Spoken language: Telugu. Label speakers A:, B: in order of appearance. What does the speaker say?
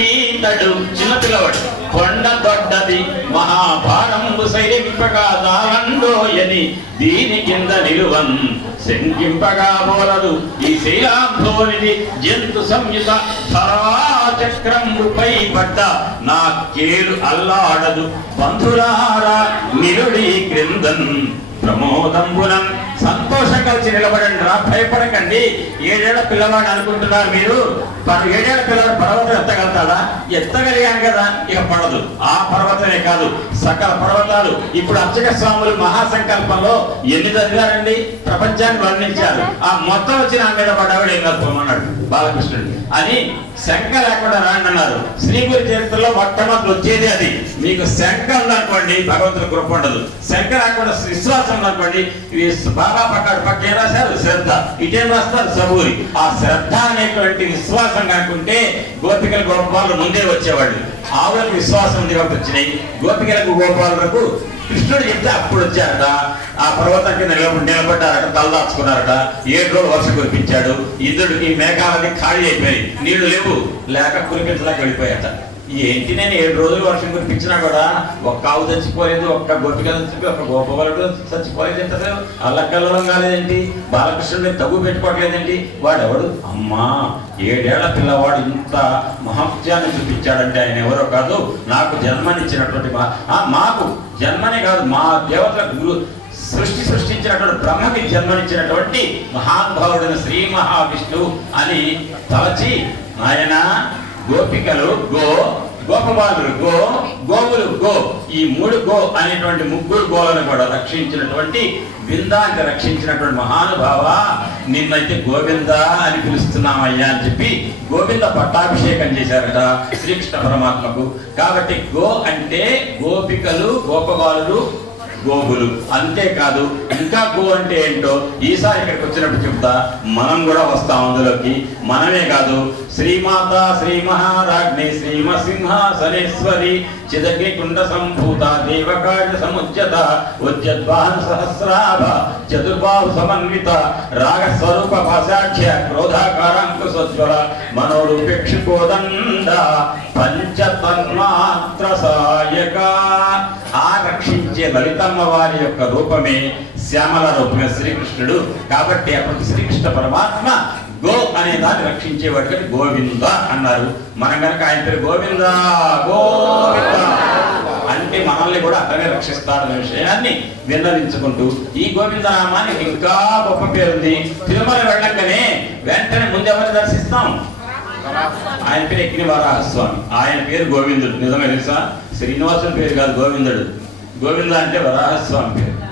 A: ఈతడు చిన్న పిల్లవాడు. కొండ దొడ్డది. మహాభారంబు సైరింపగా దారండోయని దీని కింద నిలువన్ శంకింపగా బోలదు. ఈ శైలాంధోనిది జంతు సంయుత చక్రంపై పడ్డ నా కేలు అల్లాడదు. బంధురారా నిరుడి క్రిందన్ ప్రమోదంబునం సంతోషం కలిసి నిలబడండి. రా భయపడకండి. ఏడేళ్ళ పిల్లవాడు అనుకుంటున్నారు మీరు? ఏడేళ్ళ పిల్లవాడు పర్వతం ఎత్తగలుగుతాడా? ఎత్తగలిగాను కదా. ఇక పడదు. ఆ పర్వతమే కాదు సకల పర్వతాలు. ఇప్పుడు అర్చక స్వాములు మహాసంకల్పంలో ఎన్ని చదివారండి? ప్రపంచాన్ని వర్ణించారు. ఆ మొత్తం వచ్చి నా మీద పడ్డవాడు ఏం కలుపుకోమన్నాడు? బాలకృష్ణుడు. అని శంక లేకుండా రాండి అన్నారు శ్రీగురి చరిత్రలో మొట్టమొదటి వచ్చేది అది. మీకు శంక ఉందనుకోండి భగవంతుని కృప ఉండదు. శంక లేకుండా విశ్వాసం ఉందనుకోండి ఇవి పడ్డాడు పక్కన రాశారు? శ్రద్ధ. ఇటేం రాస్తారు? సబూరి. ఆ శ్రద్ధ అనేటువంటి విశ్వాసం కాకుంటే గోపికల గోపాలు ముందే వచ్చేవాళ్ళు. ఆవులకు విశ్వాసం ఉంది కాబట్టి వచ్చినాయి. గోపికలకు గోపాలకు కృష్ణుడు చెప్తే అప్పుడు వచ్చారట. ఆ పర్వతం కింద నిలబడ్డారట తలదాచుకున్నారట ఏడు రోజులు వర్షం కురిపించాడు. ఇంద్రుడికి మేఘాలన్నీ ఖాళీ అయిపోయాయి నీళ్ళు లేవు. లేక కురిపించలేక వెళ్ళిపోయాట ఏంటి నేను ఏడు రోజులు వర్షం కురిపించినా కూడా ఒక్క ఆవు చచ్చిపోలేదు ఒక్క గొప్పిక చచ్చిపోయి ఒక్క గోపవలుడు చచ్చిపోలేదు ఎంత అల్లకల్లం కాలేదేంటి? బాలకృష్ణుడిని తగు పెట్టుకోవట్లేదేంటి? వాడెవడు? అమ్మా ఏడేళ్ళ పిల్లవాడు ఇంత మహత్యాన్ని చూపించాడంటే ఆయన ఎవరో కాదు నాకు జన్మనిచ్చినటువంటి మా మాకు జన్మనే కాదు మా దేవతల గురు సృష్టి సృష్టించినటువంటి బ్రహ్మకి జన్మనిచ్చినటువంటి మహానుభావుడైన శ్రీ మహావిష్ణువు అని తలచి ఆయన గోపికలు గో గోపబాలురు గో గోవులు గో. ఈ మూడు గో అనేటువంటి ముగ్గురు గోలను కూడా రక్షించినటువంటి బృందాన్ని రక్షించినటువంటి మహానుభావ నిన్నైతే గోవింద అని పిలుస్తున్నామయ్యా అని చెప్పి గోవింద పట్టాభిషేకం చేశారట శ్రీకృష్ణ పరమాత్మకు. కాబట్టి గో అంటే గోపికలు గోపబాలు గోగులు అంతేకాదు ఇంకా గో అంటే ఏంటో ఈసారి ఇక్కడికి వచ్చినప్పుడు చెప్తా. మనం కూడా వస్తాం అందులోకి. మనమే కాదు శ్రీమాత శ్రీ మహారాజ్ని శ్రీమసింహాసనేశ్వరి చిదగ్ని కుండ సంభూత దేవకాయ సముజ్యత ఉద్యద్వాహన సహస్రాభ చతుర్బాహు సమన్విత రాగ స్వరూప భాషాఖ్య క్రోధాకారాంకుశోజ్వల మనోరుపేక్షుకోదండ పంచతన్మాత్ర సాయక రక్షించే లలితమ్మ వారి యొక్క రూపమే శ్యామల రూపమే శ్రీకృష్ణుడు. కాబట్టి అప్పుడు శ్రీకృష్ణ పరమాత్మ గో అనే దాన్ని రక్షించేవాడు కానీ గోవింద అన్నారు. మనం కనుక ఆయన పేరు గోవింద గోవింద. అంటే మనల్ని కూడా అతనే రక్షిస్తాడనే విషయాన్ని విన్నవించుకుంటూ ఈ గోవింద నామానికి ఇంకా గొప్ప పేరుంది. తిరుమల వెళ్ళకనే వెంటనే ముందు ఎవరిని దర్శిస్తాం? ఆయన పేరు ఎక్కిన వరాహస్వామి ఆయన పేరు గోవిందుడు. నిజమే తెలుసా? శ్రీనివాసుని పేరు కాదు గోవిందుడు. గోవింద అంటే వరాహస్వామి పేరు.